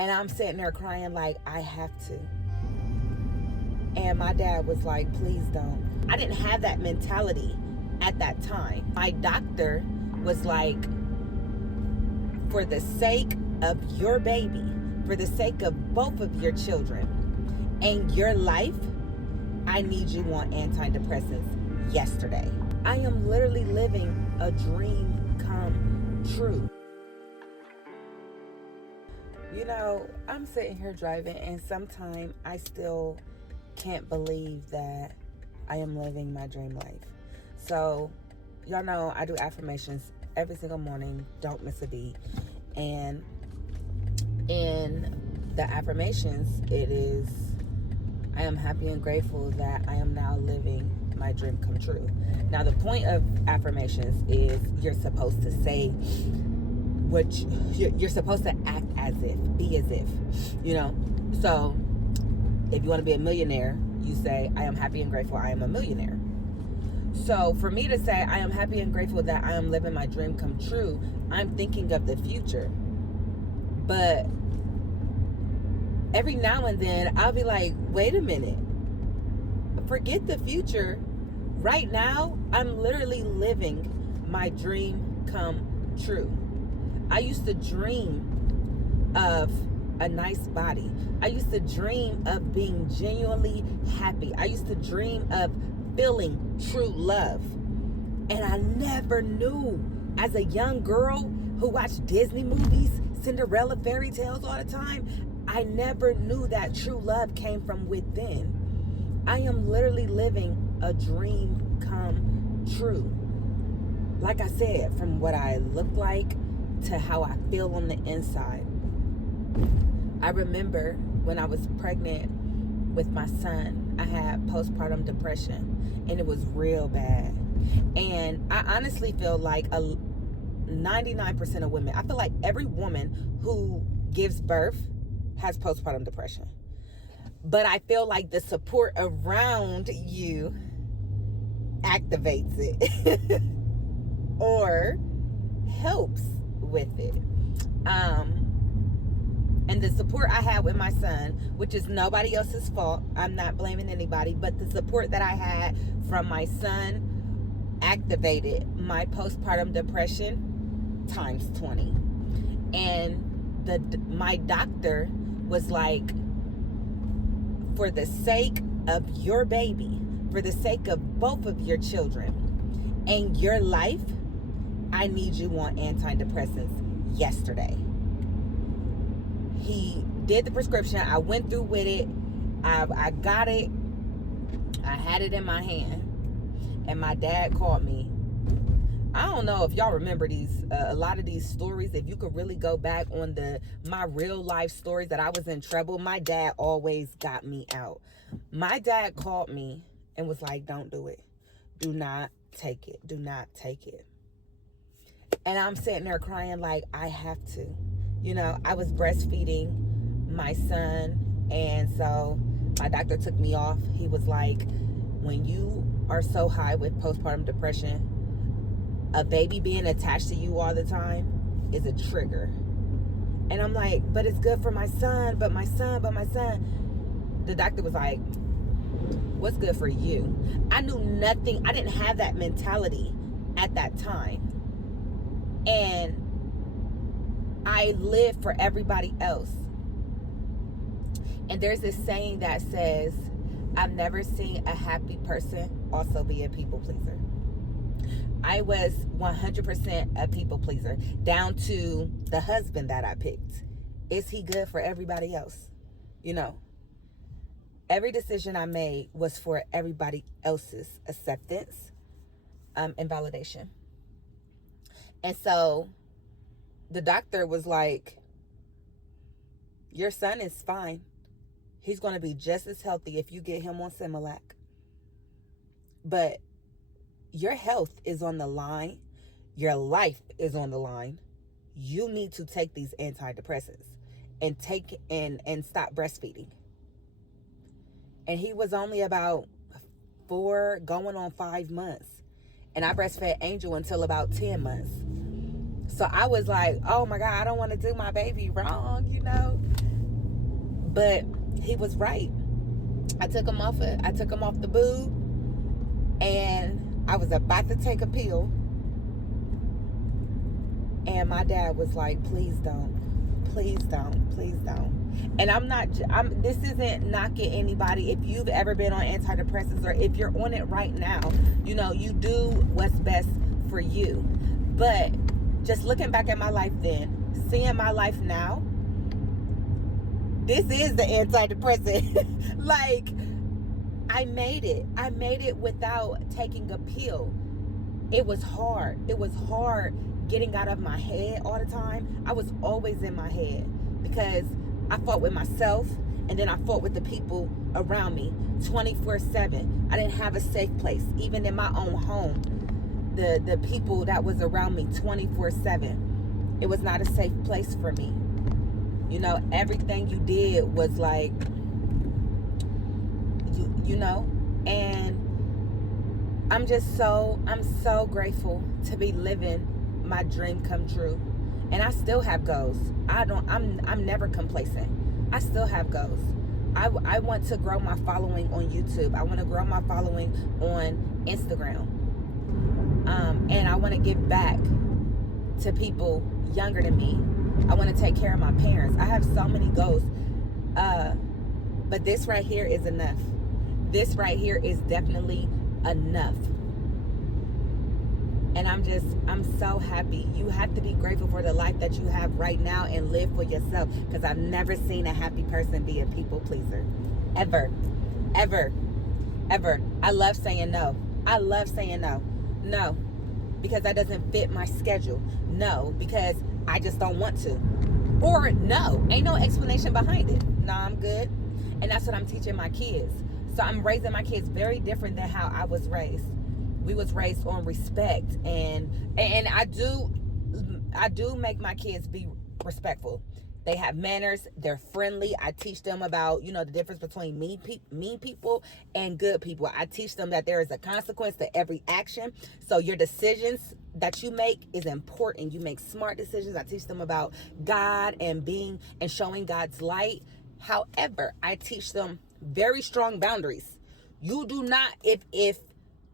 And I'm sitting there crying like, I have to. And my dad was like, please don't. I didn't have that mentality at that time. My doctor was like, for the sake of your baby, for the sake of both of your children and your life, I need you on antidepressants yesterday. I am literally living a dream come true. You know, I'm sitting here driving, and sometimes I still can't believe that I am living my dream life. So, y'all know I do affirmations every single morning. Don't miss a beat. And in the affirmations, it is, I am happy and grateful that I am now living my dream come true. Now, the point of affirmations is you're supposed to say what you're supposed to act as if, be as if, you know. So if you want to be a millionaire, you say, I am happy and grateful I am a millionaire. So for me to say, I am happy and grateful that I am living my dream come true, I'm thinking of the future. But every now and then, I'll be like, wait a minute. Forget the future. Right now, I'm literally living my dream come true. I used to dream of a nice body. I used to dream of being genuinely happy. I used to dream of feeling true love. And I never knew, as a young girl who watched Disney movies, Cinderella fairy tales all the time, I never knew that true love came from within. I am literally living a dream come true. Like I said, from what I look like to how I feel on the inside. I remember when I was pregnant with my son, I had postpartum depression, and it was real bad. And I honestly feel like 99% of women, I feel like every woman who gives birth has postpartum depression. But I feel like the support around you activates it or helps with it. And the support I had with my son, which is nobody else's fault, I'm not blaming anybody, but the support that I had from my son activated my postpartum depression times 20. And my doctor was like, for the sake of your baby, for the sake of both of your children and your life, I need you on antidepressants yesterday. He did the prescription. I went through with it. I got it. I had it in my hand. And my dad called me. I don't know if y'all remember these, a lot of these stories. If you could really go back on my real life stories that I was in trouble, my dad always got me out. My dad called me and was like, don't do it. Do not take it. Do not take it. And I'm sitting there crying like, I have to. You know, I was breastfeeding my son, and so my doctor took me off. He was like, when you are so high with postpartum depression, a baby being attached to you all the time is a trigger. And I'm like, but it's good for my son, but my son. The doctor was like, what's good for you? I knew nothing. I didn't have that mentality at that time. And I live for everybody else. And there's this saying that says, I've never seen a happy person also be a people pleaser. I was 100% a people pleaser, down to the husband that I picked. Is he good for everybody else? You know, every decision I made was for everybody else's acceptance and validation. And so the doctor was like, your son is fine. He's going to be just as healthy if you get him on Similac. But your health is on the line. Your life is on the line. You need to take these antidepressants and stop breastfeeding. And he was only about 4 going on 5 months. And I breastfed Angel until about 10 months. So I was like, oh my God, I don't want to do my baby wrong, you know. But he was right. I took him off the boob, and I was about to take a pill, and my dad was like, please don't, please don't, please don't. And this isn't knocking anybody. If you've ever been on antidepressants, or if you're on it right now, you know, you do what's best for you. But just looking back at my life then, seeing my life now, this is the antidepressant. Like, I made it without taking a pill. It was hard. It was hard getting out of my head all the time. I was always in my head because I fought with myself, and then I fought with the people around me 24/7. I didn't have a safe place, even in my own home. The people that was around me 24/7, it was not a safe place for me. You know, everything you did was like, you know, and I'm so grateful to be living my dream come true. And I still have goals. I'm never complacent. I still have goals. I want to grow my following on YouTube. I want to grow my following on Instagram. And I want to give back to people younger than me. I want to take care of my parents. I have so many goals. But this right here is enough. This right here is definitely enough. And I'm so happy. You have to be grateful for the life that you have right now and live for yourself. Because I've never seen a happy person be a people pleaser. Ever. Ever. Ever. I love saying no. I love saying no. No. Because that doesn't fit my schedule. No. Because I just don't want to. Or no. Ain't no explanation behind it. Nah, I'm good. And that's what I'm teaching my kids. So I'm raising my kids very different than how I was raised. We was raised on respect, and I do make my kids be respectful. They have manners. They're friendly. I teach them about, you know, the difference between mean people and good people. I teach them that there is a consequence to every action. So your decisions that you make is important. You make smart decisions. I teach them about God and showing God's light. However, I teach them very strong boundaries. You do not, if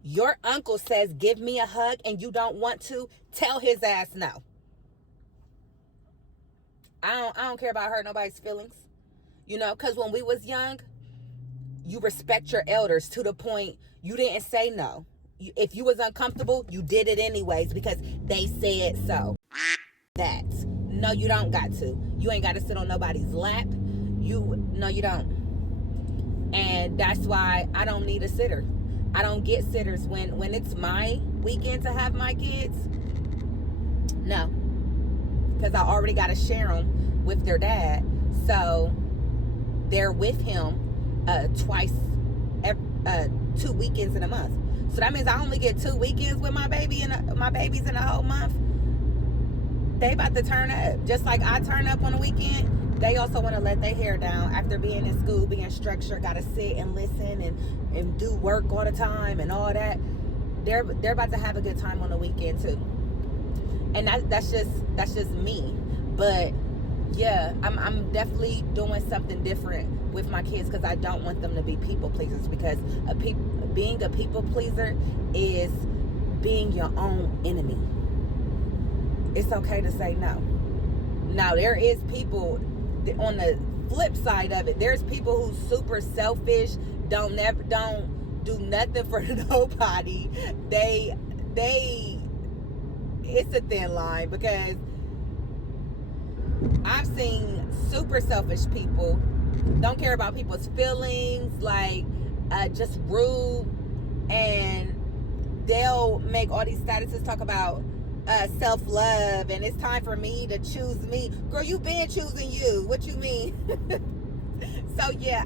your uncle says, give me a hug, and you don't want to, tell his ass no. I don't care about hurting nobody's feelings. You know, because when we was young, you respect your elders to the point you didn't say no. If you was uncomfortable, you did it anyways because they said so. That. No, you don't got to. You ain't got to sit on nobody's lap. No, you don't. And that's why I don't need a sitter. I don't get sitters when it's my weekend to have my kids. No. Because I already got to share them with their dad. So they're with him twice, 2 weekends in a month. So that means I only get 2 weekends with my babies in a whole month. They about to turn up. Just like I turn up on the weekend, they also want to let their hair down after being in school, being structured, got to sit and listen and do work all the time and all that. They're about to have a good time on the weekend too. And that's just me. But yeah, I'm definitely doing something different with my kids because I don't want them to be people pleasers, because being a people pleaser is being your own enemy. It's okay to say no. Now there is people on the flip side of it. There's people who's super selfish, don't do nothing for nobody. It's a thin line, because I've seen super selfish people, don't care about people's feelings, like just rude, and they'll make all these statuses talk about self-love and it's time for me to choose me. Girl, you been choosing you. What you mean? So yeah,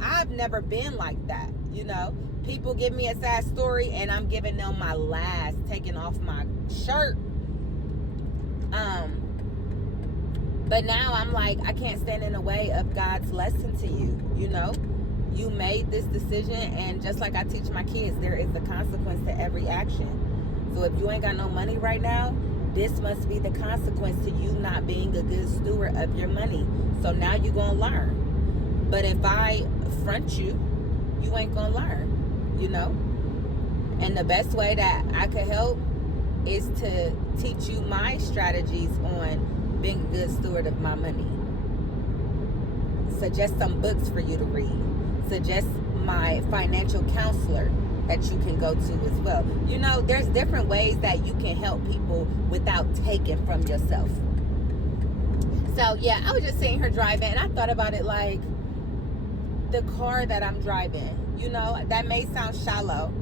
I've never been like that, you know. People give me a sad story and I'm giving them my last, taking off my shirt. But now I'm like, I can't stand in the way of God's lesson to you, you know. You made this decision, and just like I teach my kids, there is a consequence to every action. So if you ain't got no money right now, this must be the consequence to you not being a good steward of your money. So now you're going to learn. But if I front you, you ain't gonna learn, you know? And the best way that I could help is to teach you my strategies on being a good steward of my money. Suggest some books for you to read. Suggest my financial counselor that you can go to as well. You know, there's different ways that you can help people without taking from yourself. So yeah, I was just sitting here driving and I thought about it like the car that I'm driving. You know, that may sound shallow,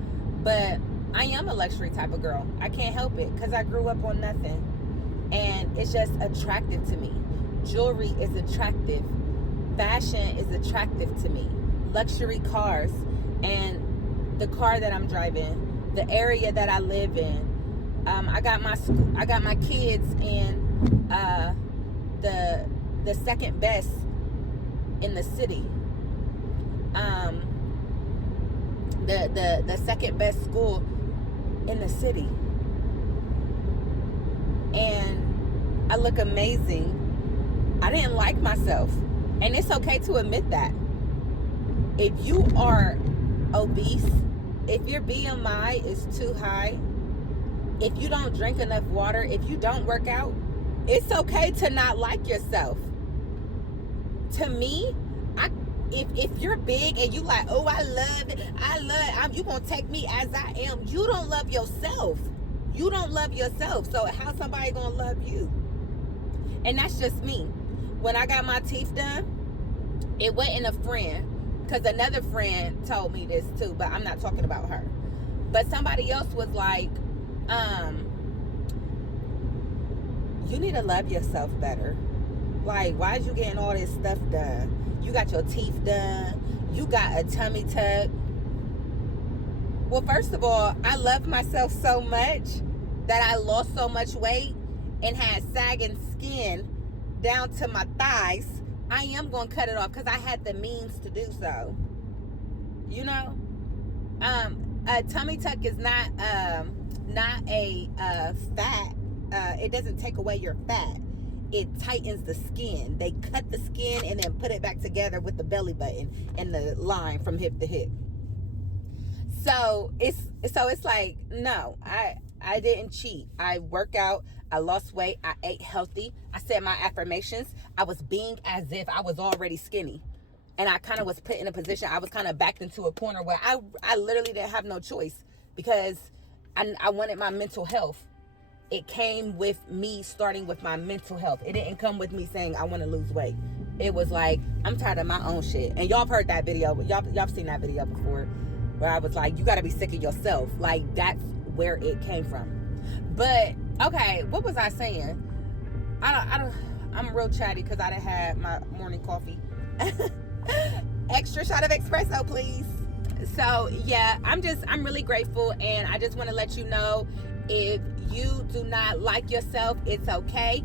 but I am a luxury type of girl. I can't help it because I grew up on nothing. And it's just attractive to me. Jewelry is attractive. Fashion is attractive to me. Luxury cars. And the car that I'm driving, the area that I live in. I got my kids in the second best in the city. The second best school in the city. And I look amazing. I didn't like myself. And it's okay to admit that. If you are obese, if your BMI is too high, if you don't drink enough water, if you don't work out, it's okay to not like yourself. To me, if you're big and you like, oh, I love it, you gonna take me as I am, you don't love yourself. You don't love yourself. So how somebody gonna love you? And that's just me. When I got my teeth done, it wasn't a friend, because another friend told me this too, but I'm not talking about her. But somebody else was like, you need to love yourself better. Like, why is you getting all this stuff done? You got your teeth done. You got a tummy tuck. Well, first of all, I love myself so much that I lost so much weight and had sagging skin down to my thighs. I am going to cut it off because I had the means to do so. You know? A tummy tuck is not a fat. It doesn't take away your fat. It tightens the skin. They cut the skin and then put it back together with the belly button and the line from hip to hip. So it's like, no, I didn't cheat. I worked out. I lost weight. I ate healthy. I said my affirmations. I was being as if I was already skinny. And I kind of was put in a position. I was kind of backed into a corner where I literally didn't have no choice, because I wanted my mental health. It came with me starting with my mental health. It didn't come with me saying I want to lose weight. It was like, I'm tired of my own shit. And y'all have heard that video. Y'all seen that video before, where I was like, you got to be sick of yourself. Like, that's where it came from. But okay, what was I saying? I'm real chatty because I done had my morning coffee. Extra shot of espresso, please. So yeah, I'm really grateful, and I just want to let you know, if you do not like yourself, it's okay.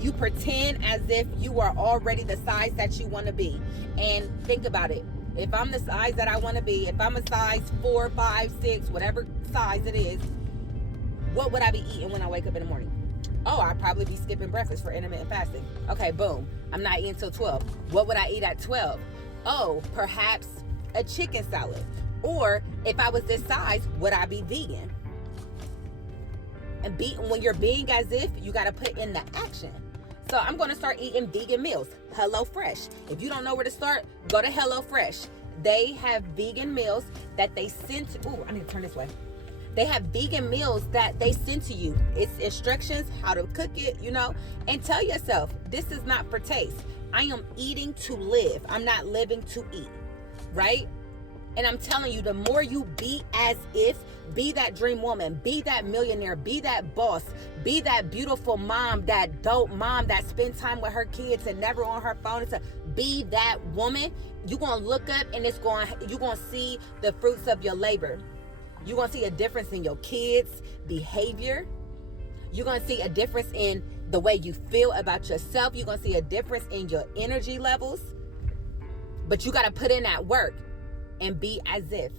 You pretend as if you are already the size that you want to be. And think about it. If I'm the size that I want to be, if I'm a size 4, 5, 6, whatever size it is, what would I be eating when I wake up in the morning? Oh, I'd probably be skipping breakfast for intermittent fasting. Okay, boom. I'm not eating till 12. What would I eat at 12? Oh, perhaps a chicken salad. Or if I was this size, would I be vegan? And when you're being as if, you got to put in the action. So I'm going to start eating vegan meals. HelloFresh. If you don't know where to start, go to HelloFresh. They have vegan meals that they send to... Ooh, I need to turn this way. They have vegan meals that they send to you. It's instructions, how to cook it, you know. And tell yourself, this is not for taste. I am eating to live. I'm not living to eat. Right? And I'm telling you, the more you be as if, be that dream woman, be that millionaire, be that boss, be that beautiful mom, that dope mom that spends time with her kids and never on her phone. Be that woman. You're going to look up and you're going to see the fruits of your labor. You're going to see a difference in your kids' behavior. You're going to see a difference in the way you feel about yourself. You're going to see a difference in your energy levels. But you got to put in that work and be as if.